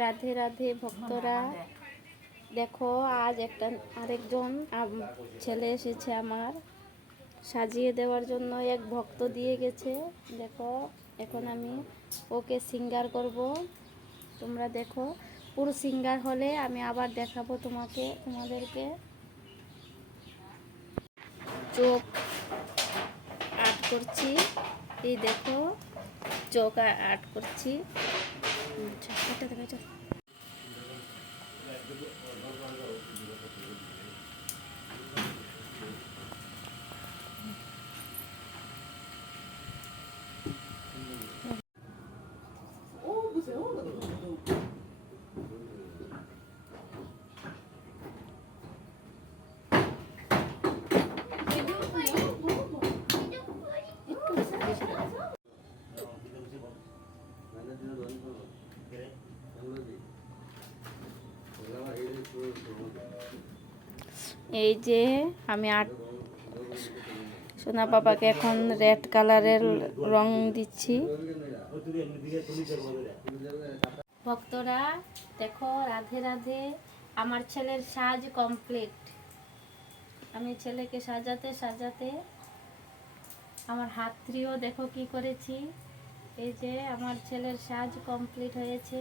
রাধে রাধে ভক্তরা, দেখো আজ আরেকজন ছেলে এসেছে আমার সাজিয়ে দেওয়ার জন্য। এক ভক্ত দিয়ে গেছে। দেখো এখন আমি ওকে সিঙ্গার করব। তোমরা দেখো, পুরো সিঙ্গার হলে আমি আবার দেখাবো তোমাদেরকে। চোখ আর্ট করছি, এই দেখো চোখ আর্ট করছি। এই যে আমি সোনা পাপাকে এখন রেড কালারের রং দিচ্ছি। ভক্তরা দেখো, রাধে রাধে, আমার ছেলের সাজ কমপ্লিট। আমি ছেলেকে সাজাতে সাজাতে আমার হাতটিও দেখো কি করেছি। এই যে আমার ছেলের সাজ কমপ্লিট হয়েছে।